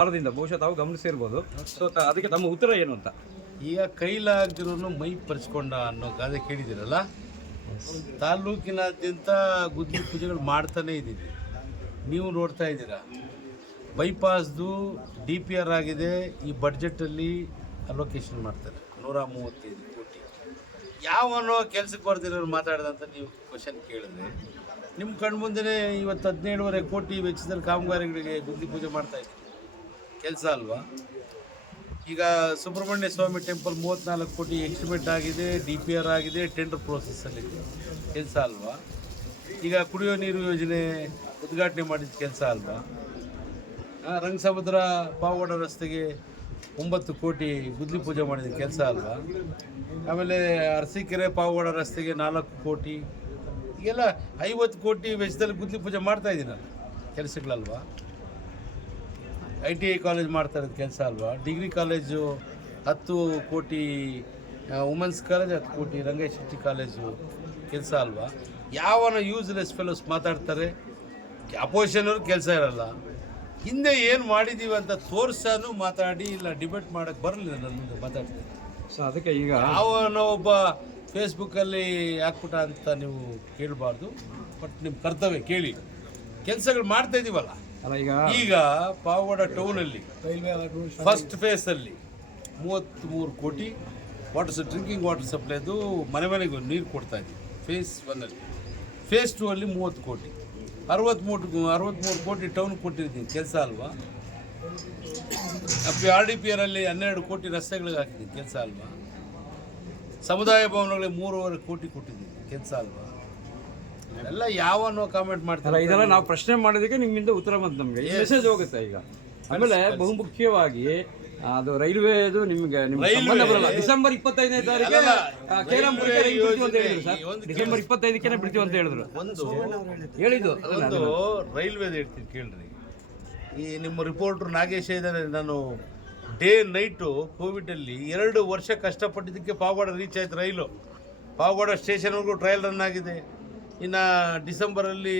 ಕಾಲದಿಂದ ಬಹುಶಃ ತಾವು ಗಮನಿಸಿರ್ಬೋದು. ಸೊ ಅದಕ್ಕೆ ತಮ್ಮ ಉತ್ತರ ಏನು ಅಂತ. ಈಗ ಕೈಲಾಗದಿರೋನು ಮೈ ಪರಿಸ್ಕೊಂಡ ಅನ್ನೋ ಗಾದೆ ಕೇಳಿದಿರಲ್ಲ. ತಾಲೂಕಿನಾದ್ಯಂತ ಗುದ್ಲಿ ಪೂಜೆಗಳು ಮಾಡ್ತಾನೇ ಇದ್ದೀವಿ. ನೀವು ನೋಡ್ತಾ ಇದ್ದೀರಾ, ಬೈಪಾಸ್ದು DPR ಆಗಿದೆ. ಈ ಬಡ್ಜೆಟಲ್ಲಿ ಅಲೋಕೇಶನ್ ಮಾಡ್ತಾರೆ 135 ಕೋಟಿ. ಯಾವನೋ ಕೆಲಸಕ್ಕೆ ಬರ್ದಿರೋರು ಮಾತಾಡ್ದಂತ ನೀವು ಕ್ವಶನ್ ಕೇಳಿದ್ರೆ, ನಿಮ್ಮ ಕಣ್ಮುಂದೆ ಇವತ್ತು 17.5 ಕೋಟಿ ವೆಚ್ಚದಲ್ಲಿ ಕಾಮಗಾರಿಗಳಿಗೆ ಗುದ್ಲಿ ಪೂಜೆ ಮಾಡ್ತಾ ಇದ್ದೀವಿ. ಕೆಲಸ ಅಲ್ವಾ? ಈಗ ಸುಬ್ರಹ್ಮಣ್ಯ ಸ್ವಾಮಿ ಟೆಂಪಲ್ 34 ಕೋಟಿ ಎಸ್ಟಿಮೇಟ್ ಆಗಿದೆ, DPR ಆಗಿದೆ, ಟೆಂಡರ್ ಪ್ರೋಸೆಸ್ಸಲ್ಲಿದೆ. ಕೆಲಸ ಅಲ್ವಾ? ಈಗ ಕುಡಿಯೋ ನೀರು ಯೋಜನೆ ಉದ್ಘಾಟನೆ ಮಾಡಿದ ಕೆಲಸ ಅಲ್ವಾ? ರಂಗಸಮುದ್ರ ಪಾವಗಡ ರಸ್ತೆಗೆ 9 ಕೋಟಿ ಗುದ್ಲಿ ಪೂಜೆ ಮಾಡಿದ ಕೆಲಸ ಅಲ್ವಾ? ಆಮೇಲೆ ಅರಸೀಕೆರೆ ಪಾವಗಡ ರಸ್ತೆಗೆ 4 ಕೋಟಿ, ಈಗೆಲ್ಲ 50 ಕೋಟಿ ವೆಚ್ಚದಲ್ಲಿ ಗುದ್ಲಿ ಪೂಜೆ ಮಾಡ್ತಾ ಇದ್ದೀನಲ್ಲ, ಕೆಲಸಗಳಲ್ವಾ? ITI ಕಾಲೇಜ್ ಮಾಡ್ತಾ ಇರೋದು ಕೆಲಸ ಅಲ್ವಾ? ಡಿಗ್ರಿ ಕಾಲೇಜು 10 ಕೋಟಿ, ವುಮೆನ್ಸ್ ಕಾಲೇಜ್ 10 ಕೋಟಿ, ರಂಗೇಶ್ ಶೆಟ್ಟಿ ಕಾಲೇಜು ಕೆಲಸ ಅಲ್ವಾ? ಯಾವನ ಯೂಸ್ಲೆಸ್ ಫೆಲೋಸ್ ಮಾತಾಡ್ತಾರೆ. ಅಪೋಸಿಷನ್ ಅವ್ರಿಗೆ ಕೆಲಸ ಇರಲ್ಲ. ಹಿಂದೆ ಏನು ಮಾಡಿದ್ದೀವಿ ಅಂತ ತೋರ್ಸಾನು ಮಾತಾಡಿ, ಇಲ್ಲ ಡಿಬೇಟ್ ಮಾಡೋಕ್ಕೆ ಬರಲಿಲ್ಲ ನನ್ನ ಮುಂದೆ ಮಾತಾಡ್ತೀನಿ. ಸೊ ಅದಕ್ಕೆ ಈಗ ಯಾವನೋ ಒಬ್ಬ ಫೇಸ್ಬುಕ್ಕಲ್ಲಿ ಹಾಕ್ಬಿಟ್ಟ ಅಂತ ನೀವು ಕೇಳಬಾರ್ದು. ಬಟ್ ನಿಮ್ಮ ಕರ್ತವ್ಯ ಕೇಳಿ. ಕೆಲಸಗಳು ಮಾಡ್ತಾ ಇದ್ದೀವಲ್ಲ. ಈಗ ಪಾವಗಡ ಟೌನಲ್ಲಿ ಫಸ್ಟ್ ಫೇಸಲ್ಲಿ 33 ಕೋಟಿ ಡ್ರಿಂಕಿಂಗ್ ವಾಟರ್ ಸಪ್ಲೈದು ಮನೆ ಮನೆಗೂ ನೀರು ಕೊಡ್ತಾ ಇದ್ದೀವಿ ಫೇಸ್ 1ಅಲ್ಲಿ. ಫೇಸ್ 2 ಅಲ್ಲಿ 30 ಕೋಟಿ, 63 ಕೋಟಿ ಟೌನ್ ಕೊಟ್ಟಿರ್ತೀನಿ. ಕೆಲಸ ಅಲ್ವಾ? RDPR ಅಲ್ಲಿ 12 ಕೋಟಿ ರಸ್ತೆಗಳಿಗೆ ಹಾಕಿದ್ದೀನಿ. ಕೆಲಸ ಅಲ್ವಾ? ಸಮುದಾಯ ಭವನಗಳಿಗೆ 3.5 ಕೋಟಿ ಕೊಟ್ಟಿದ್ದೀನಿ. ಕೆಲಸ ಅಲ್ವಾ? ಎಲ್ಲ ಯಾವನೋ ಕಾಮೆಂಟ್ ಮಾಡ್ತಾರೆ. ಇದೆಲ್ಲ ನಾವು ಪ್ರಶ್ನೆ ಮಾಡೋದಕ್ಕೆ ನಿಮ್ಮಿಂದ ಉತ್ತರ ಬಂತು ನಮಗೆ. ಈ ಮೆಸೇಜ್ ಹೋಗುತ್ತೆ ಈಗ. ಆಮೇಲೆ ಬಹುಮುಖ್ಯವಾಗಿ ಅದು ರೈಲ್ವೆದು ನಿಮಗೆ ಸಂಬಂಧ ಬರಲ್ಲ. ಡಿಸೆಂಬರ್ 25ನೇ ತಾರೀಕಿಗೆ ಕೇರಂಪುರಕ್ಕೆ ರೈಲು ಬಿಡ್ತೀವಿ ಅಂತ ಹೇಳಿದ್ರು ಸರ್. ಡಿಸೆಂಬರ್ 25ಕ್ಕೆ ಬಿಡ್ತೀವಿ ಅಂತ ಹೇಳಿದ್ರು. ಹೇಳಿದ್ದು ಒಂದು ರೈಲ್ವೆದು ಹೇಳ್ತೀನಿ ಕೇಳ್ರಿ. ಈ ನಿಮ್ಮ ರಿಪೋರ್ಟ್ರು ನಾಗೇಶ್ ಇದ್ದಾರೆ. ನಾನು ಡೇ ನೈಟು ಕೋವಿಡಲ್ಲಿ 2 ವರ್ಷ ಕಷ್ಟಪಟ್ಟಿದ್ದಕ್ಕೆ ಪಾವಗಡ ರೀಚ್ ಆಯ್ತು ರೈಲು. ಪಾವಗಡ ಸ್ಟೇಷನ್ವರೆಗೂ ಟ್ರಯಲ್ ರನ್ ಆಗಿದೆ. ಇನ್ನು ಡಿಸೆಂಬರಲ್ಲಿ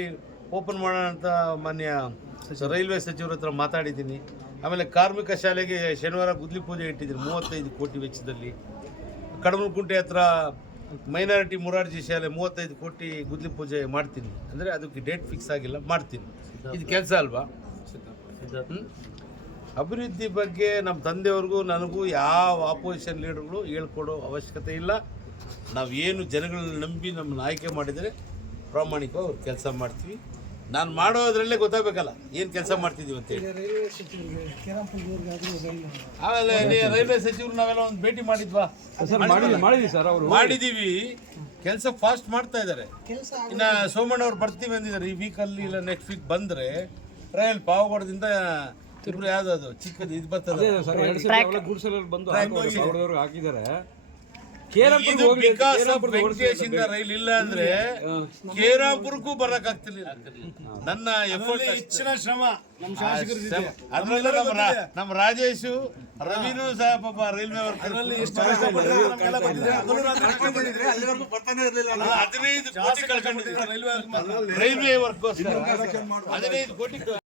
ಓಪನ್ ಮಾಡೋಣ ಅಂತ ಮಾನ್ಯ ರೈಲ್ವೆ ಸಚಿವರ ಹತ್ರ ಮಾತಾಡಿದ್ದೀನಿ. ಆಮೇಲೆ ಕಾರ್ಮಿಕ ಶಾಲೆಗೆ ಶನಿವಾರ ಗುದ್ಲಿ ಪೂಜೆ ಇಟ್ಟಿದ್ದೀನಿ 35 ಕೋಟಿ ವೆಚ್ಚದಲ್ಲಿ. ಕಡಮಲಕುಂಟೆ ಹತ್ರ ಮೈನಾರಿಟಿ ಮೊರಾರ್ಜಿ ಶಾಲೆ 35 ಕೋಟಿ ಗುದ್ಲಿ ಪೂಜೆ ಮಾಡ್ತೀನಿ. ಅಂದರೆ ಅದಕ್ಕೆ ಡೇಟ್ ಫಿಕ್ಸ್ ಆಗಿಲ್ಲ, ಮಾಡ್ತೀನಿ. ಇದು ಕೆಲಸ ಅಲ್ವಾ? ಅಭಿವೃದ್ಧಿ ಬಗ್ಗೆ ನಮ್ಮ ತಂದೆಯವ್ರಿಗೂ ನನಗೂ ಯಾವ ಆಪೋಸಿಷನ್ ಲೀಡರ್ಗಳು ಹೇಳ್ಕೊಡೋ ಅವಶ್ಯಕತೆ ಇಲ್ಲ. ನಾವು ಏನು ಜನಗಳನ್ನ ನಂಬಿ ನಮ್ಮನ್ನು ಆಯ್ಕೆ ಮಾಡಿದರೆ ಪ್ರಾಮಾಣಿಕವಾಗಿ ಅವ್ರು ಕೆಲಸ ಮಾಡ್ತೀವಿ. ನಾನು ಮಾಡೋದ್ರಲ್ಲೇ ಗೊತ್ತಾಗಬೇಕಲ್ಲ ಏನು ಕೆಲಸ ಮಾಡ್ತಿದ್ದೀವಿ ಅಂತೇಳಿ. ಆಮೇಲೆ ರೈಲ್ವೆ ಸಚಿವರು ನಾವೆಲ್ಲ ಒಂದು ಭೇಟಿ ಮಾಡಿದ್ವಾ? ಮಾಡಿದ್ದೀವಿ. ಕೆಲಸ ಫಾಸ್ಟ್ ಮಾಡ್ತಾ ಇದ್ದಾರೆ. ಇನ್ನು ಸೋಮಣ್ಣ ಅವ್ರು ಬರ್ತೀವಿ ಅಂದಿದ್ದಾರೆ. ಈ ವೀಕಲ್ಲಿ ಇಲ್ಲ ನೆಕ್ಸ್ಟ್ ವೀಕ್ ಬಂದರೆ ಟ್ರಯಲ್ ಪಾವಗಡದಿಂದ ಇಬ್ಬರು ಯಾವ್ದು ಚಿಕ್ಕದು ಇದು ಬರ್ತದೆ ಹಾಕಿದ್ದಾರೆ. ರೈಲ್ ಇಲ್ಲ ಅಂದ್ರೆ ಕೇರಾಪುರಕ್ಕೂ ಬರಕ್ ಆಗ್ತಿರ್ಲಿಲ್ಲ. ನನ್ನ ಹೆಚ್ಚಿನ ಶ್ರಮ ಅದರಲ್ಲೂ ನಮ್ಮ ರಾಜೇಶು ರವಿನೂ ಸಹ ಪಾಪ ರೈಲ್ವೆ ವರ್ಕರ್ 15 ಕೋಟಿ ಕಳ್ಕೊಂಡಿದ್ದೀವಿ ರೈಲ್ವೆ ವರ್ಕ್ 15 ಕೋಟಿ